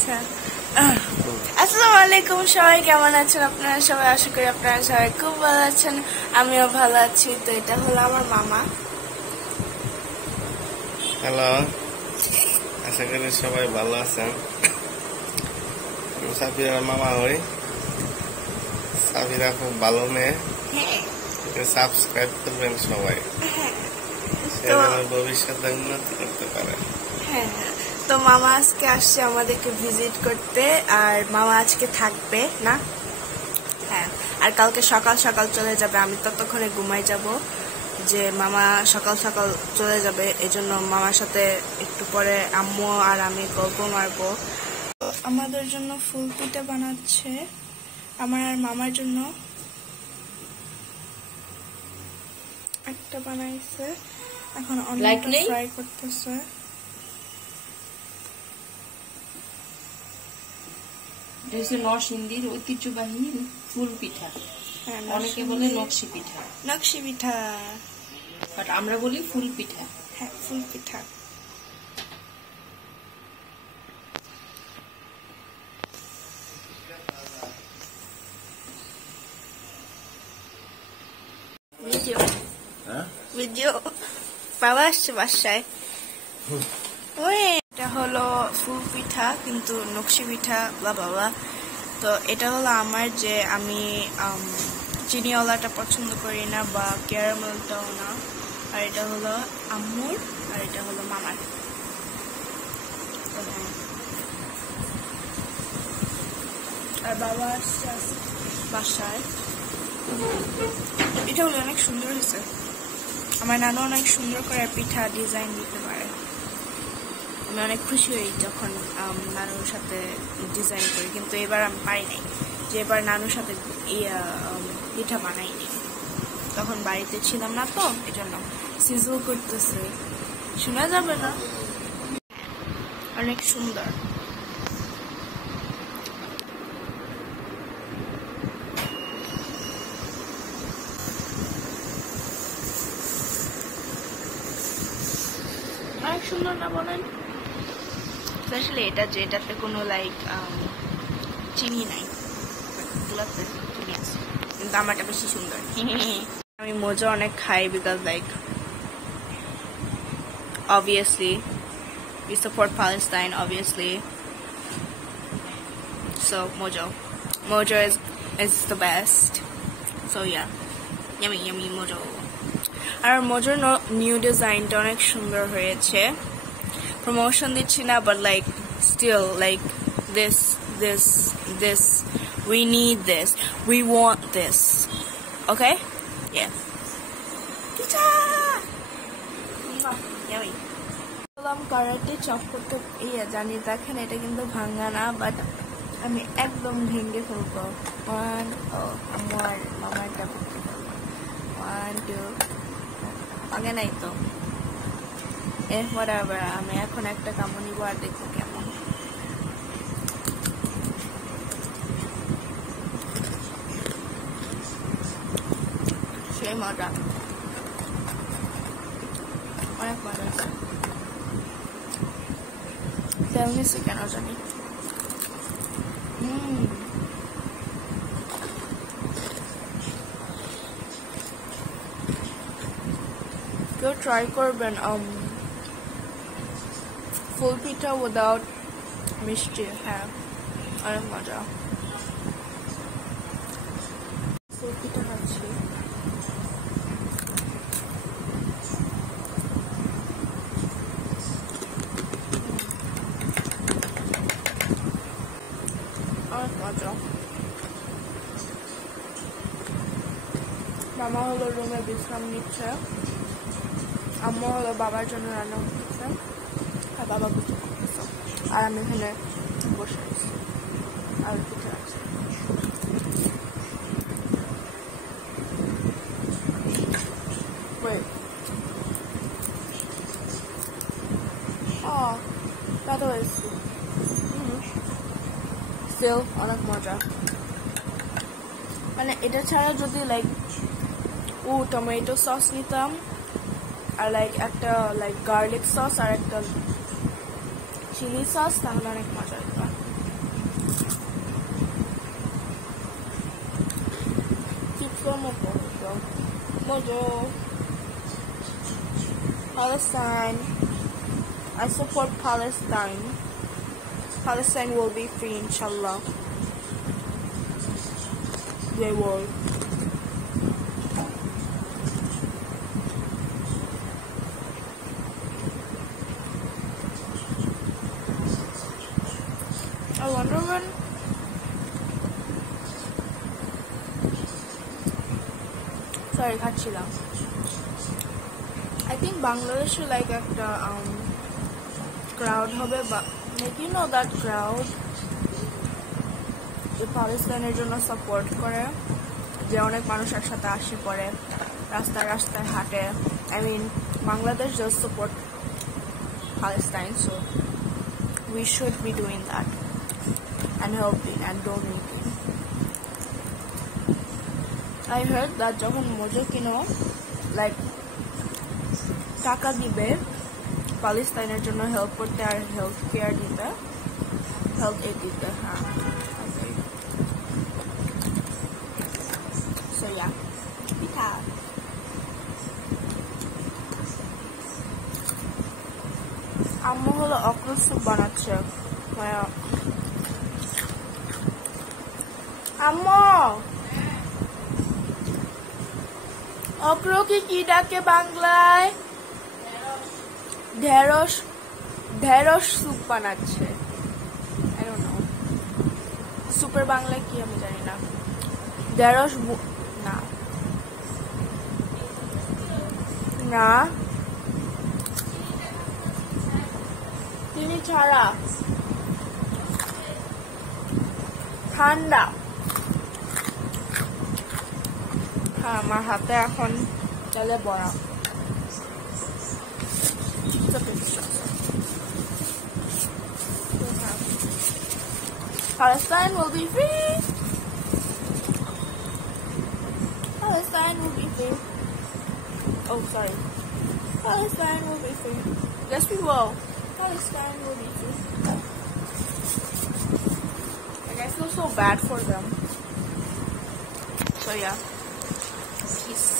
আচ্ছা আসসালামু আলাইকুম সবাই কেমন আছেন আপনারা সবাই আশা করি আপনারা সবাই খুব ভালো আছেন আমিও ভালো আছি তো এটা হলো আমার মামা হ্যালো আশা করি সবাই ভালো আছেন সাফিরার মামা হই সাফিরা খুব ভালো মেয়ে সাবস্ক্রাইব করবেন সবাই ভবিষ্যতে উন্নতি করতে পারে হ্যাঁ তো মামা আজকে আসছে আমাদেরকে ভিজিট করতে আর মামা আজকে থাকবে না হ্যাঁ আর কালকে সকাল সকাল চলে যাবে আমি ততক্ষণে ঘুমাই যাব যে মামা সকাল সকাল চলে যাবে এজন্য মামার সাথে একটু পরে আম্মু আর আমি গল্প মারবো আমাদের জন্য ফুল পিঠা বানাচ্ছে আমার আর মামার জন্য একটা বানাইছে এখন অনেকটা ফ্রাই করতেছে নরসিংদীর ঐতিহ্যবাহী ফুল পিঠা অনেকে বলে নকশি পিঠা বাট আমরা বলি ফুল পিঠা হ্যাঁ ফুল পিঠা ভিডিও বাবা আসছে বাসায় এটা হলো ফুল পিঠা কিন্তু নকশি পিঠা বাবা তো এটা হলো আমার যে আমি চিনিওয়ালাটা পছন্দ করি না বা ক্যারামেলটাও না আর এটা হলো আম্মুর আর এটা হলো মামার আর বাবা আসছে বাসায় এটা হলো অনেক সুন্দর হয়েছে আমার নানু অনেক সুন্দর করে পিঠা ডিজাইন দিতে পারে আমি অনেক খুশি হই যখন নানুর সাথে ডিজাইন করি কিন্তু এবার আমি পারি নাই যে এবার নানুর সাথে পিঠা বানাইনি তখন বাড়িতে ছিলাম না তো এই জন্য সিজল করতেছে শোনা যাবে না অনেক সুন্দর অনেক সুন্দর না বলেন স্পেশালি এটা যেটাতে কোনো লাইক চিনি নাই এগুলোতে চিনি আছে কিন্তু আমারটা বেশি সুন্দর আমি মজা অনেক খাই because like obviously we support Palestine obviously so mojo is the best so yeah yummy mojo আর মোজোর নিউ ডিজাইনটা অনেক সুন্দর হয়েছে প্রমোশন দিচ্ছি না but like still like this we need this we want this okay yeah কড়াইতে চপ করতে জানি দেখেন এটা কিন্তু ভাঙা না বাট আমি একদম ভেঙে ফেলবো আমার মামারটা করতে ফেলবো 1 2 আগে নাই তো whatever আমি এখন একটা কামড় নিব আর দেখবো কেমন সেই মজা অনেক মজা আছে তেল নিচ্ছি কেন জানি কেউ ট্রাই করবেন ফুল পিঠা উইদাউট মিষ্টি হ্যাঁ অনেক মজা ফুল পিঠা খাচ্ছি অনেক মজা মামা হলো রুমে বিশ্রাম নিচ্ছে আম্মু হলো বাবার জন্য রান্না করতেছে আর বাবা পিঠা করতেছে আর আমি এখানে বসে আছি আর পিঠা আছে that was still অনেক মজা মানে এটা ছাড়া যদি লাইক টমেটো সস নিতাম আর লাইক একটা লাইক গার্লিক সস আর একটা চিলি সস তাহলে অনেক মজা হতো Mojo. Palestine. I support Palestine. Palestine will be free, inshallah. They will. I wonder when. Sorry, Kachila. I think Bangladesh is like a crowd hobe, but like you know that crowd যে পাকিস্তানের জন্য সাপোর্ট করে, যে অনেক মানুষ একসাথে আসে পড়ে রাস্তায় রাস্তায় হাঁটে। I mean Bangladesh just support Palestine, so we should be doing that and helping and donating. I heard that যখন Mojo Kino like টাকা দিবে পালেস্তাইনের জন্য হেল্প করতে আর হেলথ কেয়ার দিতে, হেলথ এড দিতে। হ্যাঁ, সো ইয়া, পিঠা। আম্মু হলো অক্রোট স্যুপ বানাচ্ছে। আম্মু, অক্রোকে কি ডাকে বাংলায়? ঢেঁড়স। ঢেঁড়স স্যুপ বানাচ্ছে। I don't know. সুপের বাংলায় কি আমি জানি না। ঢেঁড়স না না চিনি ছাড়া, ঠান্ডা। হ্যাঁ, আমার হাতে এখন তেলে বড়া। Palestine will be free. Palestine will be free. Oh, sorry. Palestine will be free. Yes, we will. Palestine will be free. Like, I feel so bad for them. So, yeah. Peace.